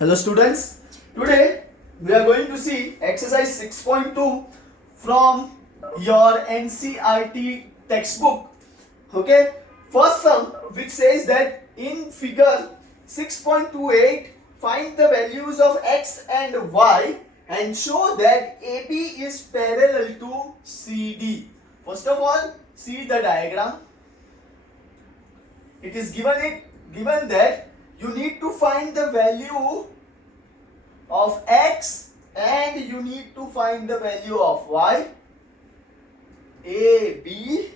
Hello students, today we are going to see exercise 6.2 from your NCERT textbook. Okay, first sum which says that in figure 6.28 find the values of x and y and show that AB is parallel to CD. First of all, see the diagram. It is given that you need to find the value of x and you need to find the value of y. A, B,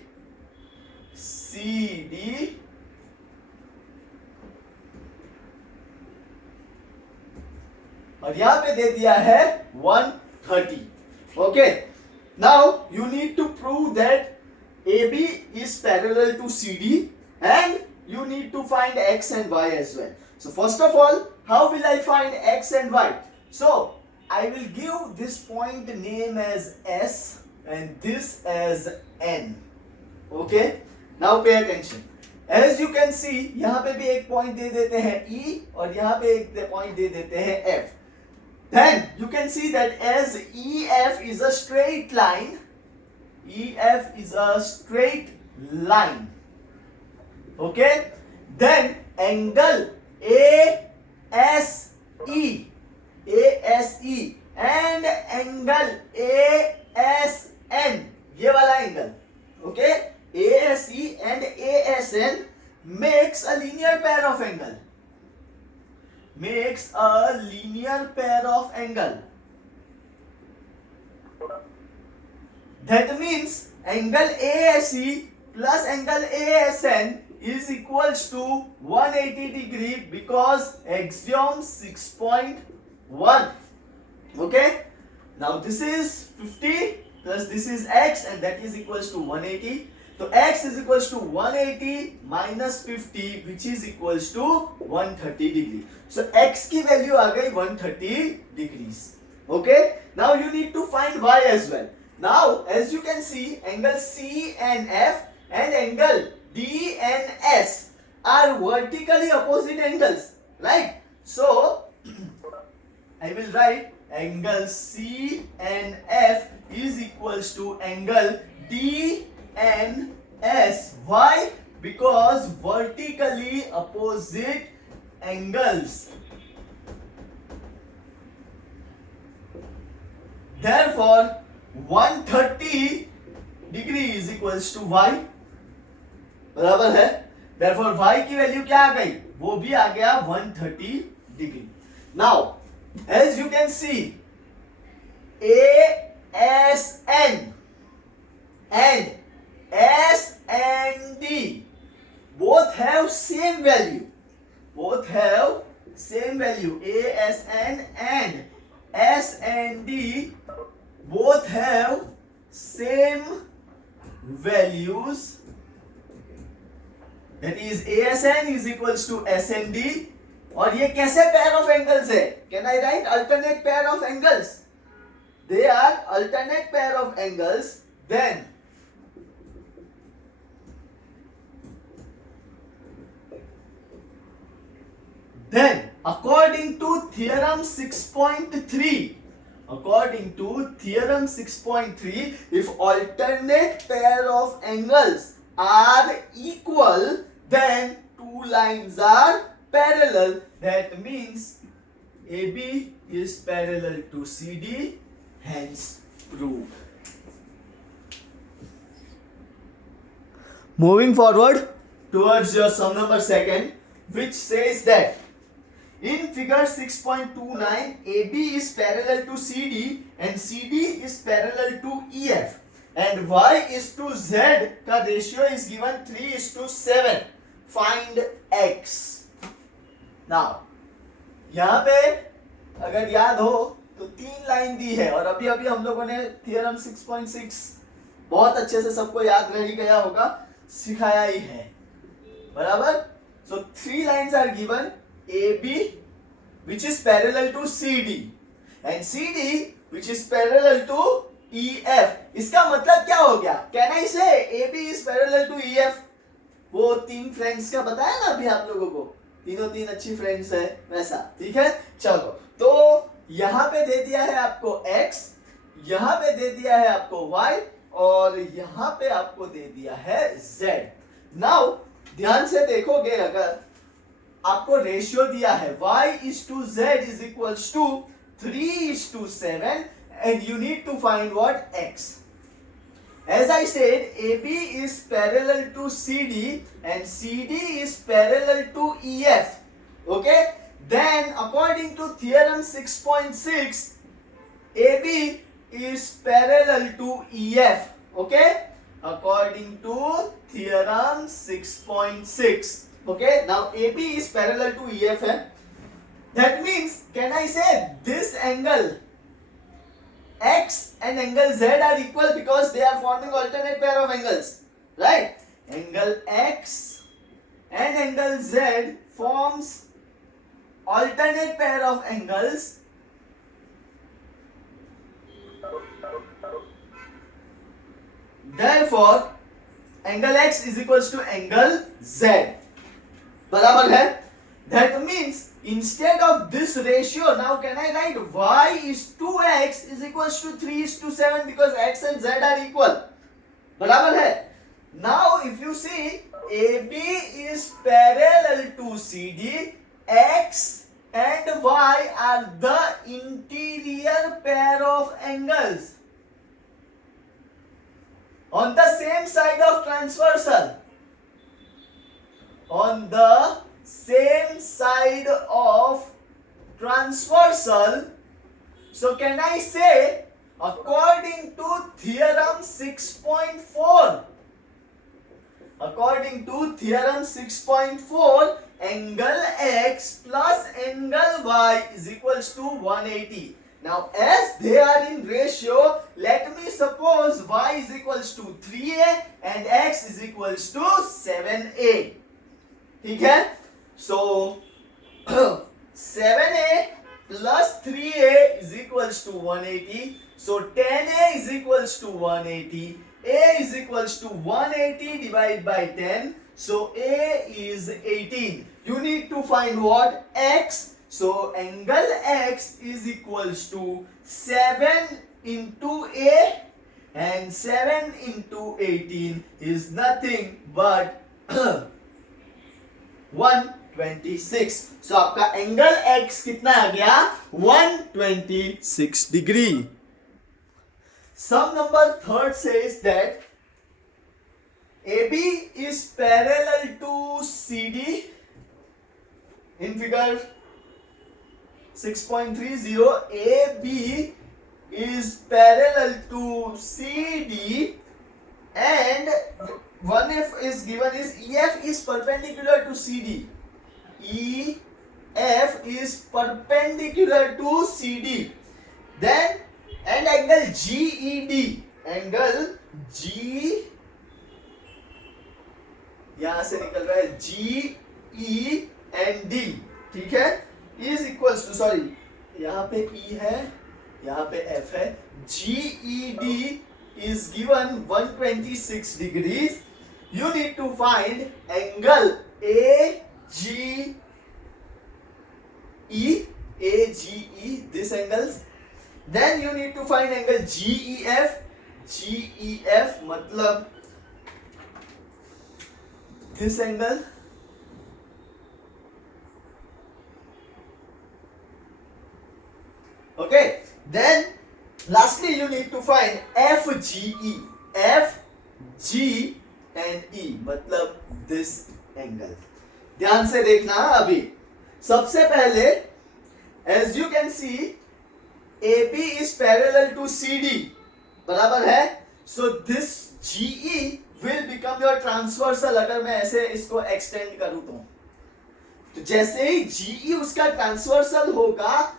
C, D, और यहां पे दे दिया है 130. Okay, now you need to prove that AB is parallel to CD and you need to find x and y as well. So first of all, how will I find x and y? So I will give this point name as S and this as N. Okay, now pay attention. As you can see, यहाँ पे भी एक point दे देते हैं E और यहाँ पे एक point दे देते हैं F. Then you can see that as EF is a straight line, EF is a straight line. Okay, then angle ASE and angle ASN, ये वाला angle, okay, ASE and ASN makes a linear pair of angle. Makes a linear pair of angle. That means angle ASE plus angle ASN is equals to 180 degree because axiom 6.1. Okay, now this is 50 plus this is x and that is equals to 180. So x is equals to 180 minus 50 which is equals to 130 degree. So x की value आ गई 130 degrees. Okay, now you need to find y as well. Now as you can see, angle C and F and angle D and S are vertically opposite angles, right? So I will write angle C and F is equals to angle D and S. Why? Because vertically opposite angles. Therefore 130 degree is equals to y. बराबर है. Therefore y की value क्या आ गई? वो भी आ गया 130 degree. Now as you can see, ASN and S and D both have same value. Both have same value. ASN and S and D both have same values. That is ASN is equals to SND. और ये कैसे pair of angles है? Can I write alternate pair of angles? They are alternate pair of angles. Then according to theorem 6.3, if alternate pair of angles are equal, then two lines are parallel. That means AB is parallel to CD, hence proved. Moving forward towards your sum number second, which says that in figure 6.29, AB is parallel to CD and CD is parallel to EF and Y is to Z का ratio is given 3:7. Find X. Now, यहाँ पे अगर याद हो तो तीन line दी है और अभी हम लोगों ने थियरम 6.6 बहुत अच्छे से सबको याद रह ही गया होगा, सिखाया ही है, बराबर. So 3 lines are given. AB which is parallel to CD and CD which is parallel to EF. इसका मतलब क्या हो गया? Can I say AB is parallel to EF? वो तीन फ्रेंड्स का बताया ना अभी आप लोगों को. तीनों तीन अच्छी फ्रेंड्स है वैसा, ठीक है। चलो तो यहाँ पे दे दिया है आपको x, यहाँ पे दे दिया है आपको y और यहाँ पे आपको दे दिया है z। नाउ ध्यान से देखोगे, अगर आपको रेशियो दिया है y is to z is equals to 3:7 and you need to find what? X. As I said, AB is parallel to CD and CD is parallel to EF. Okay? Then according to theorem 6.6, AB is parallel to EF. Okay? According to theorem 6.6. Okay? Now AB is parallel to EF. That means, can I say this angle X and angle Z are equal because they are forming alternate pair of angles, right? Angle X and angle Z forms alternate pair of angles. Therefore, angle X is equals to angle Z. बराबर है? That means instead of this ratio, now can I write y is 2x is equals to 3:7 because x and z are equal. बराबर है? Now if you see, AB is parallel to CD, x and y are the interior pair of angles on the same side of transversal. On the same side of transversal. So can I say, according to theorem 6.4, according to theorem 6.4, angle x plus angle y is equals to 180. Now as they are in ratio, let me suppose y is equals to 3a and x is equals to 7a. ठीक है? So 7a plus 3a is equals to 180. So 10a is equals to 180. A is equals to 180 divided by 10. So a is 18. You need to find what? X. So angle x is equals to 7 into a, and 7 into 18 is nothing but 126. So आपका angle x कितना आ गया? 126 degree. Sum number third says that AB is parallel to CD in figure 6.30. AB is parallel to CD and one F is given is EF is perpendicular to CD. EF is perpendicular to CD. Then and angle GED, angle G यहां से निकल रहा है GE and D, ठीक है, is equals to, sorry यहाँ पे E है, यहाँ पे F है, GED is given 126 degrees. You need to find angle AGE, this angles. Then you need to find angle GEF. GEF मतलब this angle. Okay. Then lastly you need to find FGE. FG and E मतलब this angle. ध्यान से देखना अभी. सबसे पहले as you can see AB is parallel to CD. बराबर है? So this GE will become your transversal. अगर मैं ऐसे इसको extend करूं तो जैसे ही GE उसका transversal होगा,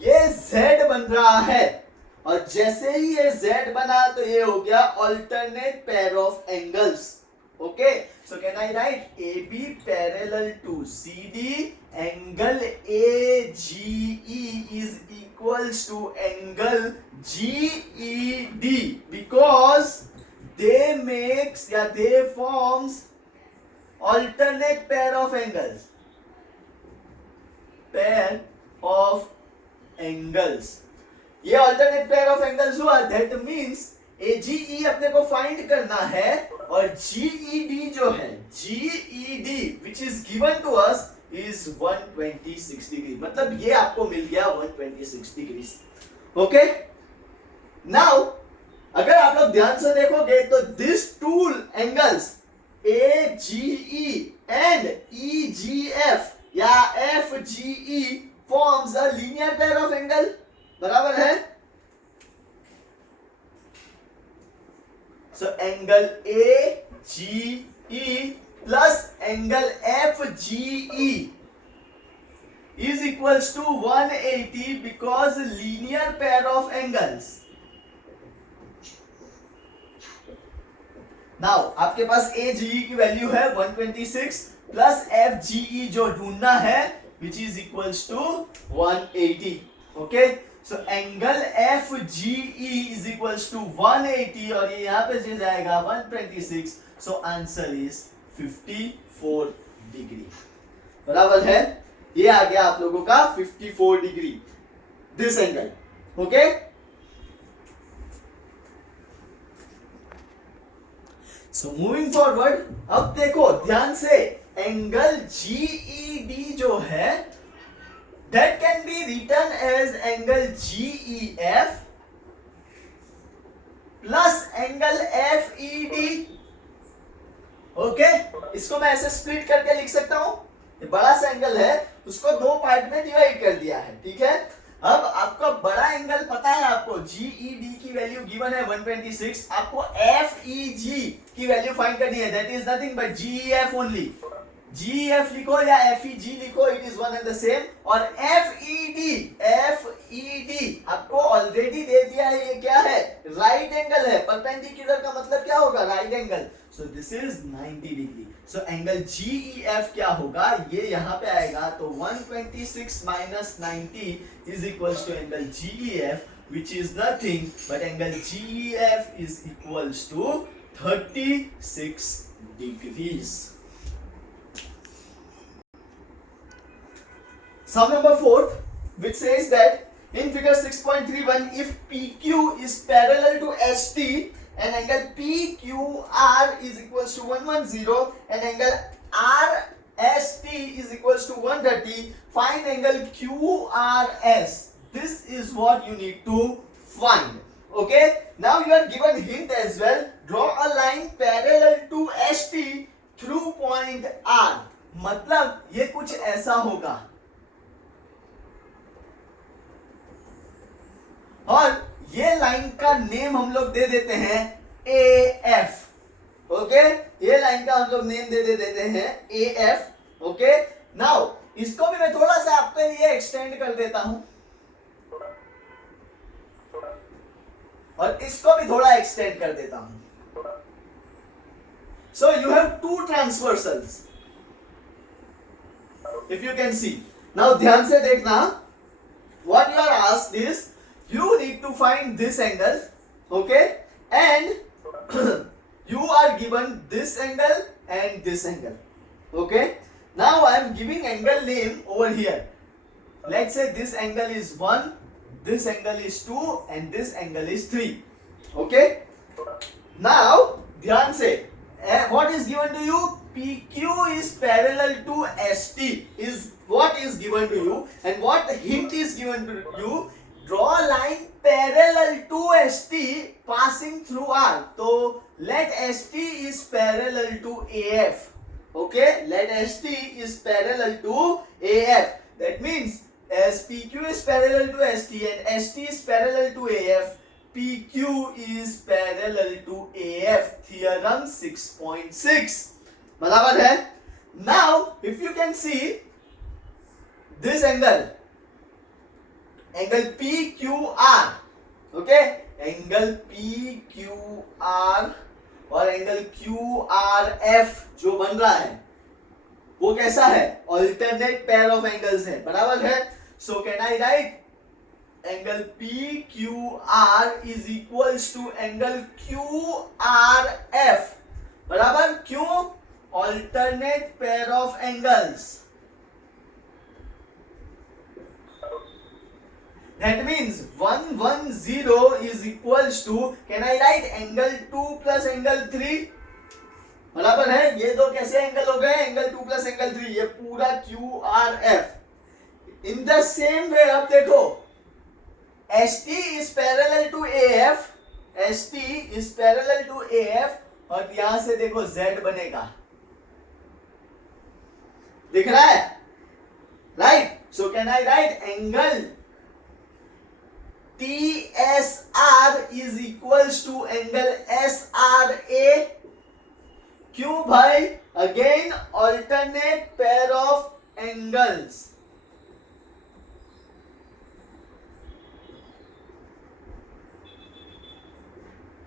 ये Z बन रहा है, और जैसे ही ये Z बना तो ये हो गया alternate pair of angles. Okay, so can I write AB parallel to CD, angle AGE is equals to angle GED because they forms angles, pair of angles, ये अल्टरनेट पेयर ऑफ एंगल्स हुआ। That means AGE अपने को find करना है और GED जो है, GED which is given to us is 126 degree, मतलब ये आपको मिल गया 126 डिग्री। ओके, नाउ अगर आप लोग ध्यान से देखोगे तो this two angles AGE and EGF या FGE forms a linear pair of angle, बराबर है। So angle AGE plus angle FGE is equals to 180 because linear pair of angles. Now आपके पास AGE की वैल्यू है 126 प्लस FGE जो ढूंढना है which is equals to 180. Okay? So angle FGE is equals to 180 और ये यहाँ पे चल जाएगा 126. So answer is 54 डिग्री, बराबर है। ये आ गया आप लोगों का 54 degree this angle. Okay, so moving forward, अब देखो ध्यान से, एंगल GED जो है that can be written as angle GEF plus angle FED. Okay, इसको मैं ऐसे स्प्लिट करके लिख सकता हूं, ये बड़ा सा एंगल है, उसको दो पार्ट में डिवाइड कर दिया है, ठीक है। अब आपको बड़ा एंगल पता है, आपको GED की वैल्यू गिवन है 126, आपको FEG की वैल्यू फाइंड करनी है, that is nothing but GEF only. GEF लिखो या FEG लिखो, it is one and the same. और FED आपको ऑलरेडी दे दिया है, ये क्या है, राइट एंगल है। परपेंडिकुलर का मतलब क्या होगा, right angle. So this is 90 degree. So angle GEF क्या होगा, ये यहाँ पे आएगा, तो 126 minus 90 is equals to angle GEF which is nothing but angle GEF is equals to 36 degrees. Sum number 4, which says that in figure 6.31, if PQ is parallel to ST and angle PQR is equals to 110 and angle RST is equals to 130, find angle QRS. This is what you need to find. Okay, now you are given hint as well. Draw a line parallel to ST through point R. मतलब ये कुछ ऐसा होगा, और ये line का name हम लोग दे देते हैं AF. ओके, ये लाइन का हम लोग नेम दे देते हैं AF. ओके, नाउ इसको भी मैं थोड़ा सा आपके लिए एक्सटेंड कर देता हूं और इसको भी थोड़ा एक्सटेंड कर देता हूं. So you have two transversals, if you can see. Now ध्यान से देखना, what you are asked is you need to find this angle, okay, and you are given this angle and this angle. Okay, now I am giving angle name over here. Let's say this angle is 1, this angle is 2 and this angle is 3. Okay, now ध्यान से, what is given to you, PQ is parallel to ST is what is given to you, and what hint is given to you, draw a line parallel to ST passing through R. So let ST is parallel to AF. Okay, let ST is parallel to AF. That means as PQ is parallel to ST and ST is parallel to AF, PQ is parallel to AF. Theorem 6.6. बराबर है. Now if you can see this angle, angle PQR, okay, angle PQR और angle QRF जो बन रहा है वो कैसा है, अल्टरनेट पेयर ऑफ एंगल्स है, बराबर है. So can I write angle PQR is equals to angle QRF, बराबर. क्यों, alternate pair of angles. That means 110 is equals to, can I write angle 2 plus angle 3? बराबर है, ये दो कैसे एंगल हो गए, एंगल 2 प्लस एंगल 3, ये पूरा QRF. In the same way अब देखो ST is parallel to AF, ST is parallel to AF, और यहां से देखो Z बनेगा, दिख रहा है, right? So can I write angle TSR is equals to angle SRA. क्यों भाई? Again alternate pair of angles.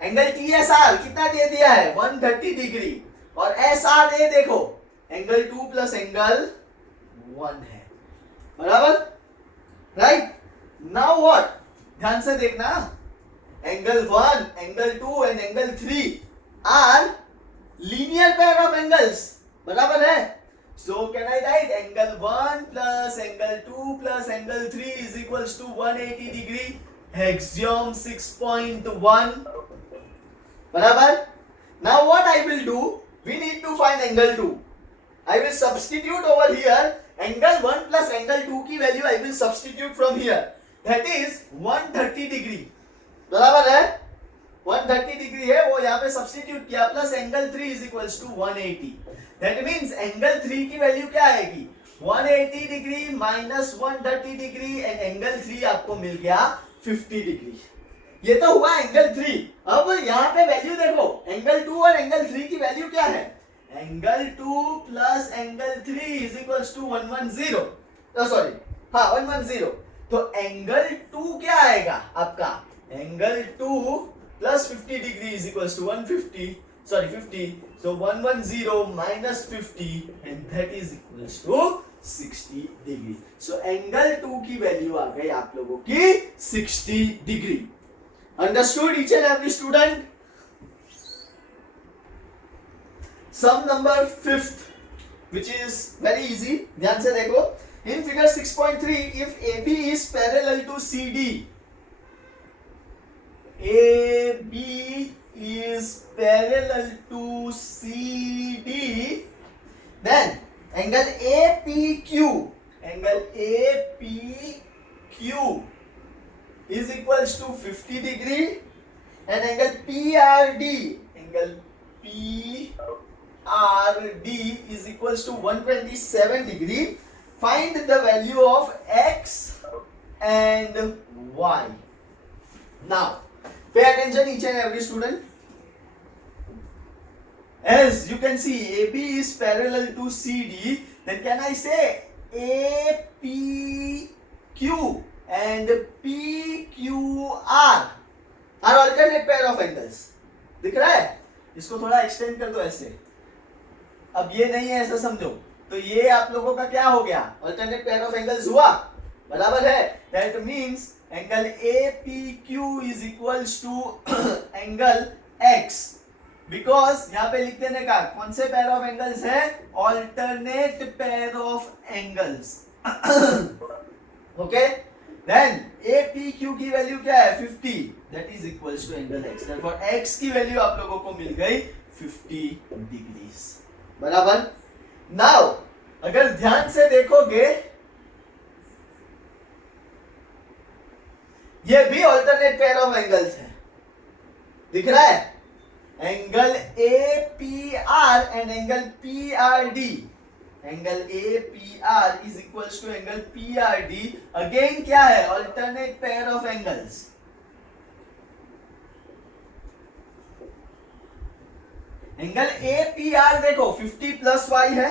Angle TSR कितना दे दिया है? 130 डिग्री, और SRA देखो एंगल 2 प्लस एंगल 1 है, बराबर, राइट? Now what? ध्यान से देखना, angle 1, angle 2 and angle 3 are linear pair of angles, बराबर है? So can I write angle 1 plus angle 2 plus angle 3 is equals to 180 degree, axiom 6.1, बराबर? Now what I will do, we need to find angle 2. I will substitute over here angle 1 plus angle 2 की value I will substitute from here, that is 130 degree, बराबर है? 130 degree है, वो यहाँ पे substitute किया, plus angle 3 is equals to 180. That means angle 3 की value क्या आएगी? 180 degree minus 130 degree, and angle 3 आपको मिल गया 50 डिग्री. ये तो हुआ एंगल 3. अब यहाँ पे वैल्यू देखो, एंगल 2 और एंगल 3 की वैल्यू क्या है? Angle 2 plus angle 3 is equals to 110, sorry, हाँ 110. तो एंगल 2 क्या आएगा आपका? Angle 2 plus 50 degree is equals to 150, sorry 50. So 110 minus 50 and that is equals to 60 degree. So angle 2 की वैल्यू आ गई आप लोगों की 60 degree. Understood each and every student? Some number 5th which is very easy, ध्यान से देखो. In figure 6.3, if AB is parallel to CD, AB is parallel to CD, then angle APQ, angle APQ is equals to 50 degree, and angle PRD, angle PRD is equals to 127 degree. Find the value of X and Y. Now, pay attention each and every student. As you can see, AB is parallel to CD. Then can I say APQ and PQR are alternate pair of angles? दिख रहा है? इसको थोड़ा extend कर दो ऐसे. अब ये नहीं है ऐसा समझो, तो ये आप लोगों का क्या हो गया? अल्टरनेट पेयर ऑफ एंगल्स हुआ, बराबर है? That means angle APQ is equals to angle X, because यहाँ पे लिख देने का कौन से पेयर ऑफ एंगल्स है? Alternate pair of angles. Okay, then APQ की वैल्यू क्या है? 50, that is equals to angle X. Therefore X की वैल्यू आप लोगों को मिल गई 50 डिग्रीज, बराबर? नाउ अगर ध्यान से देखोगे, ये भी अल्टरनेट पेयर ऑफ एंगल्स है, दिख रहा है? Angle APR and angle PRD, angle APR is equals to angle PRD. Again क्या है? Alternate pair of angles. Angle APR देखो 50 प्लस y है,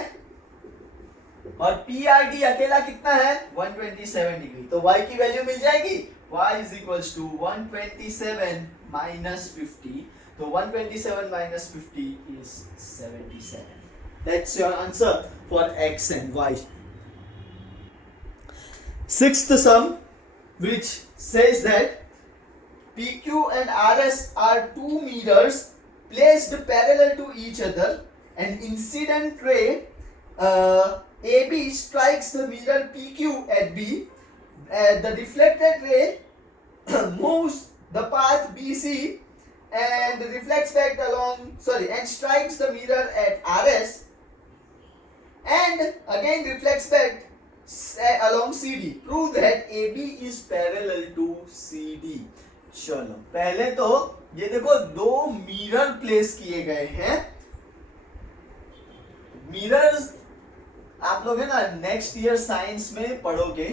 और PRD अकेला कितना है? 127 डिग्री. तो y की वैल्यू मिल जाएगी, y is equals to 127 minus 50. तो 127 minus 50 is 77. That's your answer for x and y. Sixth sum, which says that PQ and RS are two mirrors placed parallel to each other an incident ray AB strikes the mirror PQ at B. The reflected ray moves the path BC and reflects back and strikes the mirror at RS and again reflects back along CD. Prove that AB is parallel to CD. चलो पहले तो ये देखो दो mirror place किए गए हैं. Mirrors आप लोग है ना नेक्स्ट ईयर साइंस में पढ़ोगे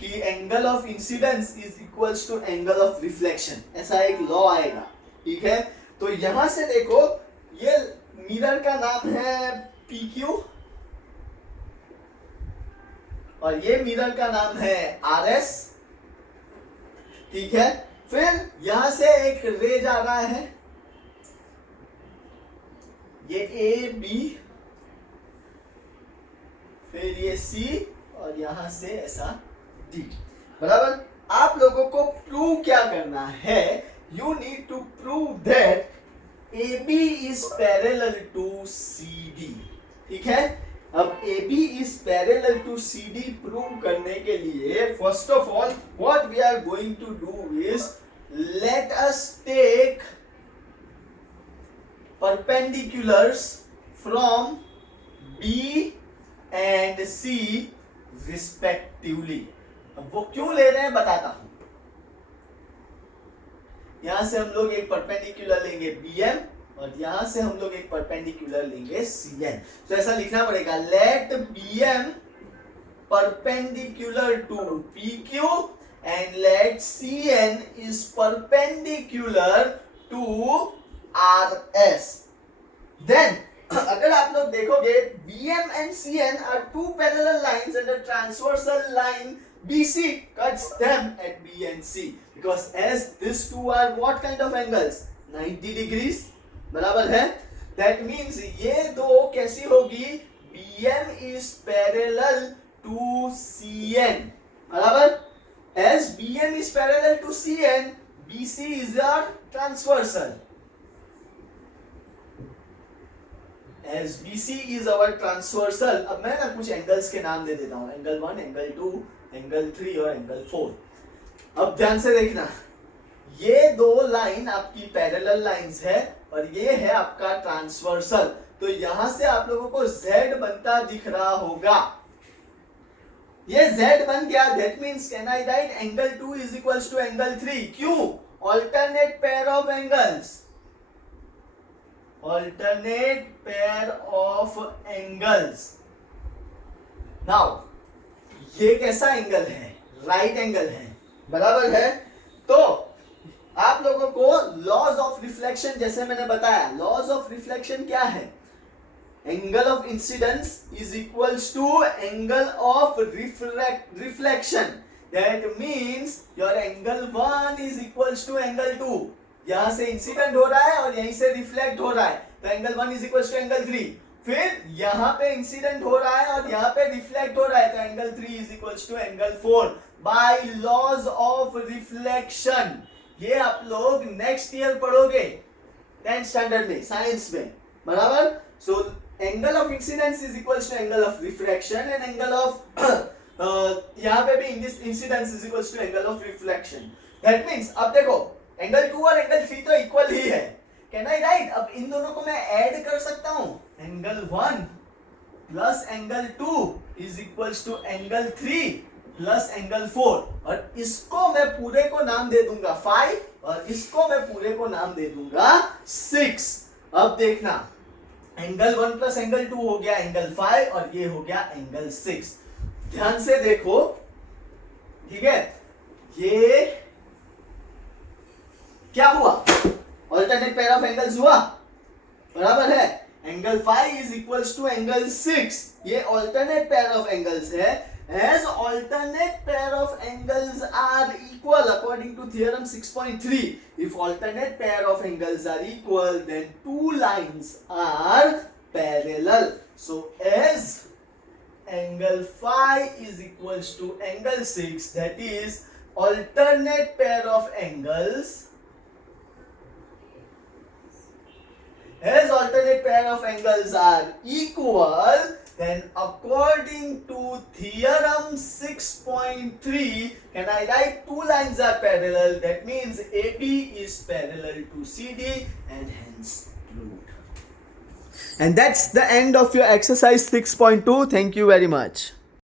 कि angle of incidence is equals to angle of reflection, ऐसा एक लॉ आएगा. ठीक है, तो यहां से देखो ये मिरर का नाम है PQ और ये मिरर का नाम है RS. ठीक है, फिर यहां से एक रे जा रहा है, ये AB, फिर ये C और यहां से ऐसा D. बराबर. आप लोगों को प्रूव क्या करना है? You need to prove that AB is parallel to CD. ठीक है, अब AB is parallel to CD prove करने के लिए first of all what we are going to do is let us take perpendiculars from B and C respectively. अब वो क्यों ले रहे हैं बताता हूं. यहां से हम लोग एक परपेंडिकुलर लेंगे BM और यहां से हम लोग एक परपेंडिकुलर लेंगे CN. तो ऐसा लिखना पड़ेगा, late BM perpendicular to PQ and let CN is perpendicular to RS. Then अगर आप लोग देखोगे BM and CN are two parallel lines and a transversal line BC cuts them at B and C because as these two are what kind of angles? 90 degrees. बराबर है. That means ये दो कैसी होगी? BM is parallel to CN. बराबर. As BM is parallel to CN, BC is our transversal. As BC is our transversal. अब मैं ना कुछ एंगल्स के नाम दे देता हूँ, एंगल 1, एंगल 2, एंगल 3 और एंगल 4. अब ध्यान से देखना, ये दो लाइन आपकी पैरेलल लाइंस है और ये है आपका ट्रांसवर्सल. तो यहां से आप लोगों को Z बनता दिख रहा होगा. ये Z बन गया. That means can I write angle 2 is equals to angle 3. क्यों? Alternate pair of angles. alternate pair of angles. Now ये कैसा एंगल है? राइट एंगल है. बराबर है. तो आप लोगों को लॉज ऑफ रिफ्लेक्शन जैसे मैंने बताया, लॉज ऑफ रिफ्लेक्शन क्या है? Angle of incidence is equals to angle of reflection. That means your angle 1 is equals to angle 2. यहां से इंसिडेंट हो रहा है और यहीं से रिफ्लेक्ट हो रहा है, तो angle 1 is equals to angle 3. फिर यहां पे इंसिडेंट हो रहा है और यहां पे रिफ्लेक्ट हो रहा है, तो angle 3 is equals to angle 4 by laws of reflection. ये आप लोग नेक्स्ट ईयर पढ़ोगे 10th स्टैंडर्ड में, साइंस में. बराबर. So angle of incidence is equals to angle of reflection and angle of यहां पे भी incidence is equals to angle of reflection. That means अब देखो एंगल 2 और एंगल 3 तो इक्वल ही है. Can I write? अब इन दोनों को मैं ऐड कर सकता हूं. Angle 1 plus angle 2 is equals to angle 3 plus angle 4 और इसको मैं पूरे को नाम दे दूंगा 5 और इसको मैं पूरे को नाम दे दूंगा 6. अब देखना, एंगल 1 प्लस एंगल 2 हो गया एंगल 5 और ये हो गया एंगल 6. ध्यान से देखो. ठीक है, ये क्या हुआ? ऑल्टरनेट पेयर ऑफ एंगल्स हुआ. बराबर है. Angle 5 is equals to angle 6. ये ऑल्टरनेट पेयर ऑफ एंगल्स है. As alternate pair of angles are equal according to theorem 6.3, if alternate pair of angles are equal, then two lines are parallel. So as angle phi is equals to angle 6, that is alternate pair of angles as alternate pair of angles are equal, then according to theorem 6.3, can I write two lines are parallel? That means AB is parallel to CD and hence proved. And that's the end of your exercise 6.2. Thank you very much.